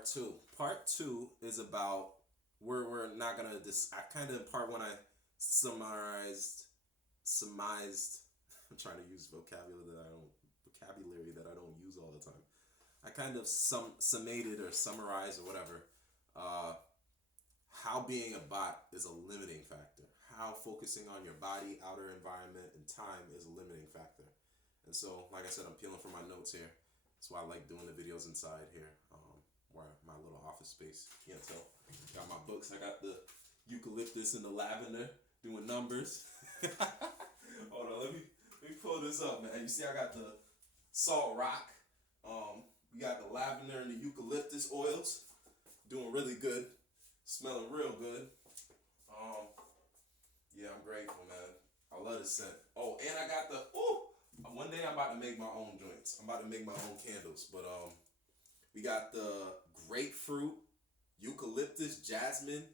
part two. Part two is about we're not gonna I kind of in part one I summarized surmised. I'm trying to use vocabulary that I don't use all the time. I kind of summated or summarized or whatever. Uh, how being a bot is a limiting factor. How focusing on your body, outer environment, and time is a limiting factor. And so, like I said, I'm peeling from my notes here. That's why I like doing the videos inside here, where my little office space. You can't tell. Got my books. I got the eucalyptus and the lavender doing numbers. Hold on, let me pull this up, man. You see, I got the salt rock. We got the lavender and the eucalyptus oils, doing really good, smelling real good. Yeah, I'm grateful, man. I love the scent. Oh, and I got the one day I'm about to make my own joints. I'm about to make my own candles, but we got the grapefruit, eucalyptus, jasmine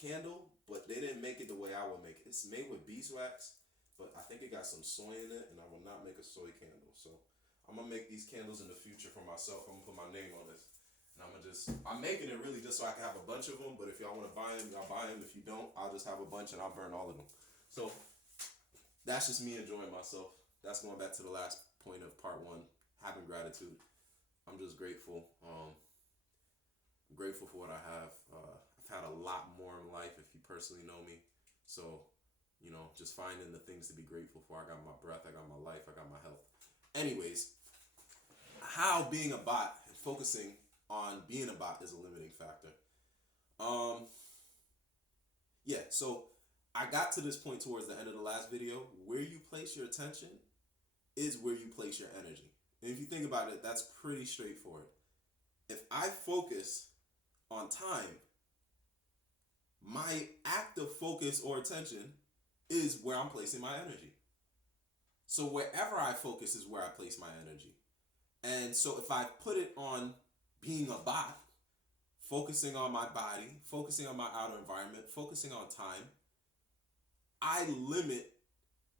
candle, but they didn't make it the way I would make it. It's made with beeswax, but I think it got some soy in it, and I will not make a soy candle. So I'm gonna make these candles in the future for myself. I'm gonna put my name on this, and I'm making it really just so I can have a bunch of them. But if y'all want to buy them, y'all buy them. If you don't, I'll just have a bunch and I'll burn all of them. So that's just me enjoying myself. That's going back to the last point of part one, having gratitude. I'm just grateful. I'm grateful for what I have. I've had a lot more in life if you personally know me. So, just finding the things to be grateful for. I got my breath, I got my life, I got my health. Anyways, how being a bot and focusing on being a bot is a limiting factor. Yeah, so I got to this point towards the end of the last video. Where you place your attention is where you place your energy. And if you think about it, that's pretty straightforward. If I focus on time, my active focus or attention is where I'm placing my energy. So wherever I focus is where I place my energy. And so if I put it on being a bot, focusing on my body, focusing on my outer environment, focusing on time, I limit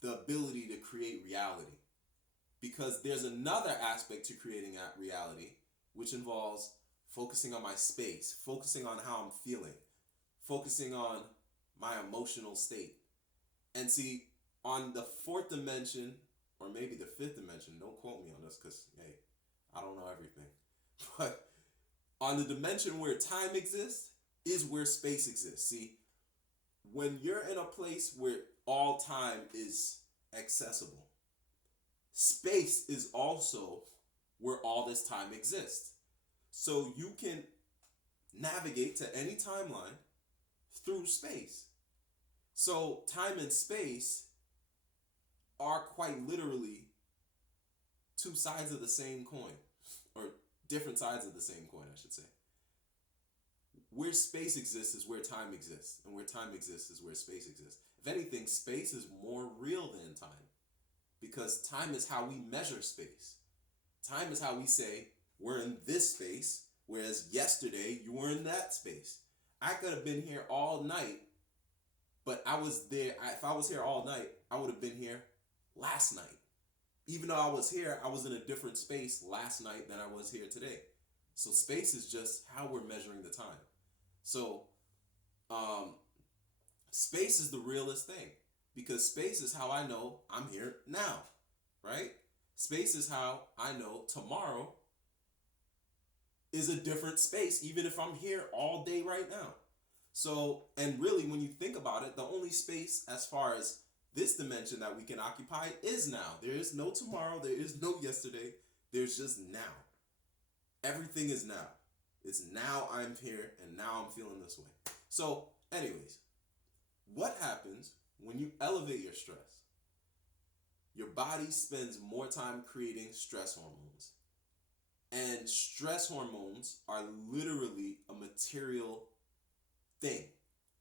the ability to create reality. Because there's another aspect to creating that reality, which involves focusing on my space, focusing on how I'm feeling, focusing on my emotional state. And see, on the fourth dimension, or maybe the fifth dimension, don't quote me on this because, hey, I don't know everything. But on the dimension where time exists is where space exists. See, when you're in a place where all time is accessible, space is also where all this time exists. So you can navigate to any timeline through space. So time and space are quite literally two sides of the same coin, or different sides of the same coin, I should say. Where space exists is where time exists, and where time exists is where space exists. If anything, space is more real than time, because time is how we measure space. Time is how we say we're in this space, whereas yesterday you were in that space. I could have been here all night, but I was there. If I was here all night, I would have been here last night. Even though I was here, I was in a different space last night than I was here today. So space is just how we're measuring the time. So space is the realest thing, because space is how I know I'm here now, right? Space is how I know tomorrow is a different space, even if I'm here all day right now. So, and really, when you think about it, the only space as far as this dimension that we can occupy is now. There is no tomorrow, there is no yesterday, there's just now. Everything is now. It's now I'm here and now I'm feeling this way. So, anyways, what happens when you elevate your stress? Your body spends more time creating stress hormones. And stress hormones are literally a material thing.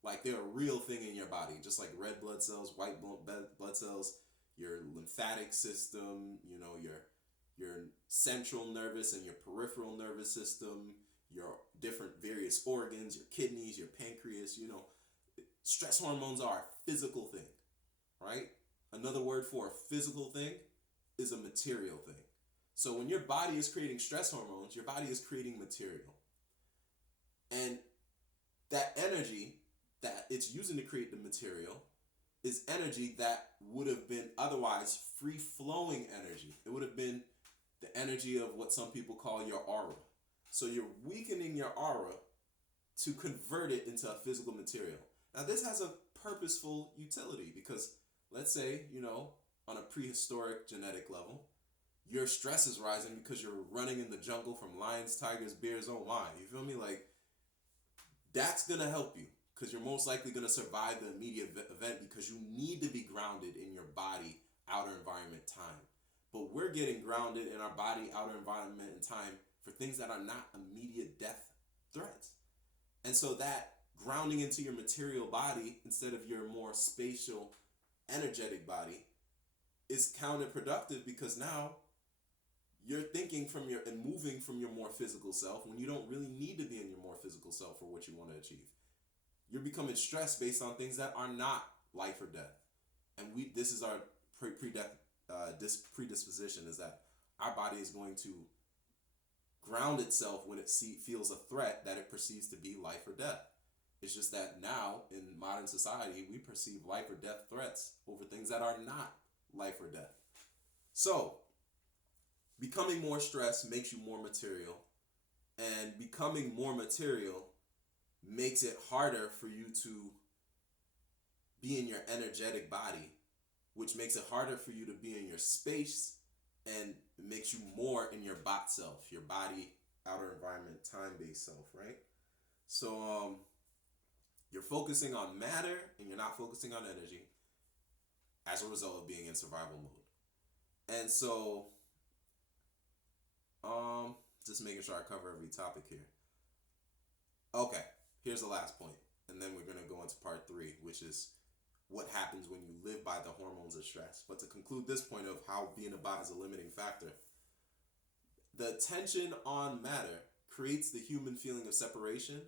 Like they're a real thing in your body, just like red blood cells, white blood cells, your lymphatic system, your central nervous and your peripheral nervous system, your different various organs, your kidneys, your pancreas, stress hormones are a physical thing, right? Another word for a physical thing is a material thing. So when your body is creating stress hormones, your body is creating material. And that energy that it's using to create the material is energy that would have been otherwise free flowing energy. It would have been the energy of what some people call your aura. So you're weakening your aura to convert it into a physical material. Now, this has a purposeful utility because let's say, on a prehistoric genetic level, your stress is rising because you're running in the jungle from lions, tigers, bears, oh my. You feel me? Like, that's going to help you because you're most likely going to survive the immediate event because you need to be grounded in your body, outer environment, time. But we're getting grounded in our body, outer environment, and time for things that are not immediate death threats. And so that grounding into your material body instead of your more spatial, energetic body is counterproductive because now you're thinking and moving from your more physical self when you don't really need to be in your more physical self for what you want to achieve. You're becoming stressed based on things that are not life or death. And this is our predisposition is that our body is going to ground itself when it feels a threat that it perceives to be life or death. It's just that now in modern society, we perceive life or death threats over things that are not life or death. So, becoming more stressed makes you more material, and becoming more material makes it harder for you to be in your energetic body, which makes it harder for you to be in your space, and it makes you more in your bot self, your body, outer environment, time-based self, right? So you're focusing on matter and you're not focusing on energy as a result of being in survival mode. And so just making sure I cover every topic here. Okay, here's the last point, and then we're going to go into part 3, which is what happens when you live by the hormones of stress. But to conclude this point of how being a bot is a limiting factor, the attention on matter creates the human feeling of separation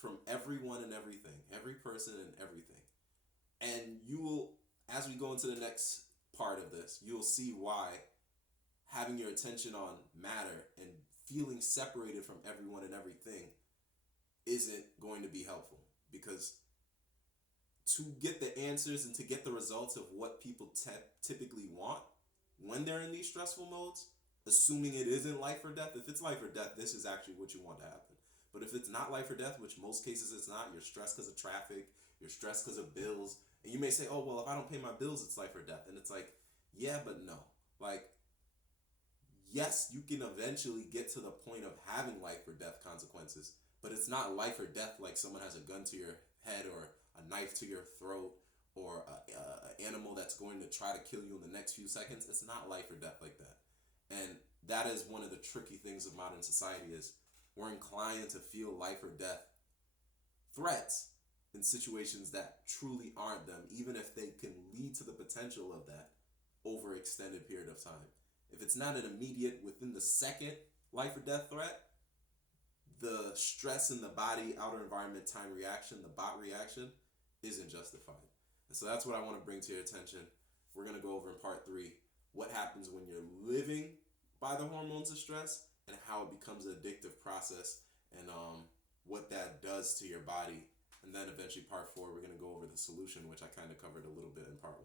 from everyone and everything, every person and everything. And you will, as we go into the next part of this, you'll see why having your attention on matter and feeling separated from everyone and everything isn't going to be helpful. Because to get the answers and to get the results of what people typically want when they're in these stressful modes, assuming it isn't life or death, if it's life or death, this is actually what you want to happen. But if it's not life or death, which most cases it's not, you're stressed because of traffic, you're stressed because of bills, and you may say, oh, well, if I don't pay my bills, it's life or death. And it's like, yeah, but no. Like, yes, you can eventually get to the point of having life or death consequences, but it's not life or death like someone has a gun to your head or a knife to your throat or an animal that's going to try to kill you in the next few seconds. It's not life or death like that. And that is one of the tricky things of modern society is we're inclined to feel life or death threats in situations that truly aren't them, even if they can lead to the potential of that over extended period of time. If it's not an immediate, within the second life or death threat, the stress in the body, outer environment, time reaction, the bot reaction, isn't justified. And so that's what I want to bring to your attention. We're going to go over in part 3 what happens when you're living by the hormones of stress and how it becomes an addictive process and what that does to your body. And then eventually part 4, we're going to go over the solution, which I kind of covered a little bit in part 1.